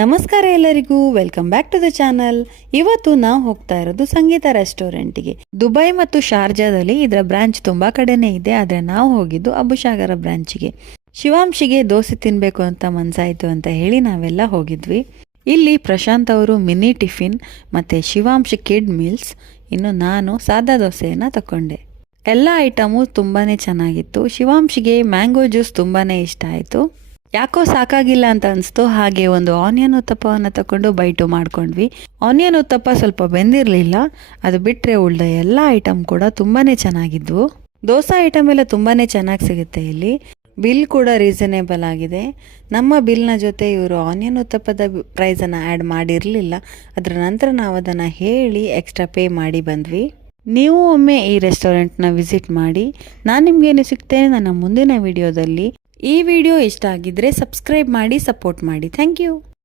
ನಮಸ್ಕಾರ ಎಲ್ಲರಿಗೂ, welcome back to the channel. ಇವತ್ತು ನಾವು ಹೋಗ್ತಾ ಇರೋದು ಸಂಗೀತ ರೆಸ್ಟೋರೆಂಟ್ಗೆ. ದುಬೈ ಮತ್ತು ಶಾರ್ಜಾದಲ್ಲಿ ಇದರ ಬ್ರಾಂಚ್ ತುಂಬಾ ಕಡೆನೇ ಇದೆ, ಆದರೆ ನಾವು ಹೋಗಿದ್ದು ಅಬುಸಾಗರ ಬ್ರಾಂಚ್ಗೆ. ಶಿವಾಂಶಿಗೆ ದೋಸೆ ತಿನ್ಬೇಕು ಅಂತ ಮನ್ಸಾಯ್ತು ಅಂತ ಹೇಳಿ ನಾವೆಲ್ಲ ಹೋಗಿದ್ವಿ. ಇಲ್ಲಿ ಪ್ರಶಾಂತ್ ಅವರು ಮಿನಿ ಟಿಫಿನ್ ಮತ್ತೆ ಶಿವಾಂಶಿ ಕಿಡ್ ಮೀಲ್ಸ್, ಇನ್ನು ನಾನು ಸಾದಾ ದೋಸೆಯನ್ನ ತಕೊಂಡೆ. ಎಲ್ಲ ಐಟಮು ತುಂಬಾನೇ ಚೆನ್ನಾಗಿತ್ತು. ಶಿವಾಂಶಿಗೆ ಮ್ಯಾಂಗೋ ಜ್ಯೂಸ್ ತುಂಬಾನೇ ಇಷ್ಟ ಆಯಿತು. ಯಾಕೋ ಸಾಕಾಗಿಲ್ಲ ಅಂತ ಅನಿಸ್ತು. ಹಾಗೆ ಒಂದು ಆನಿಯನ್ ಉತ್ತಪ್ಪವನ್ನು ತಗೊಂಡು ಬೈಟು ಮಾಡ್ಕೊಂಡ್ವಿ. ಆನಿಯನ್ ಉತ್ತಪ್ಪ ಸ್ವಲ್ಪ ಬೆಂದಿರಲಿಲ್ಲ, ಅದು ಬಿಟ್ಟರೆ ಉಳ್ದ ಎಲ್ಲ ಐಟಮ್ ಕೂಡ ತುಂಬಾ ಚೆನ್ನಾಗಿದ್ವು. ದೋಸೆ ಐಟಮ್ ಎಲ್ಲ ತುಂಬಾ ಚೆನ್ನಾಗಿ ಸಿಗುತ್ತೆ ಇಲ್ಲಿ. ಬಿಲ್ ಕೂಡ ರೀಸನೇಬಲ್ ಆಗಿದೆ. ನಮ್ಮ ಬಿಲ್ನ ಜೊತೆ ಇವರು ಆನಿಯನ್ ಉತ್ತಪ್ಪದ ಪ್ರೈಸನ್ನು ಆ್ಯಡ್ ಮಾಡಿರಲಿಲ್ಲ. ಅದರ ನಂತರ ನಾವು ಅದನ್ನು ಹೇಳಿ ಎಕ್ಸ್ಟ್ರಾ ಪೇ ಮಾಡಿ ಬಂದ್ವಿ. ನೀವು ಒಮ್ಮೆ ಈ ರೆಸ್ಟೋರೆಂಟ್ನ ವಿಸಿಟ್ ಮಾಡಿ. ನಾನು ನಿಮಗೇನು ಸಿಗ್ತೇನೆ ನನ್ನ ಮುಂದಿನ ವಿಡಿಯೋದಲ್ಲಿ. ಈ ವಿಡಿಯೋ ಇಷ್ಟ ಆಗಿದ್ರೆ ಸಬ್ಸ್ಕ್ರೈಬ್ ಮಾಡಿ, ಸಪೋರ್ಟ್ ಮಾಡಿ. Thank you.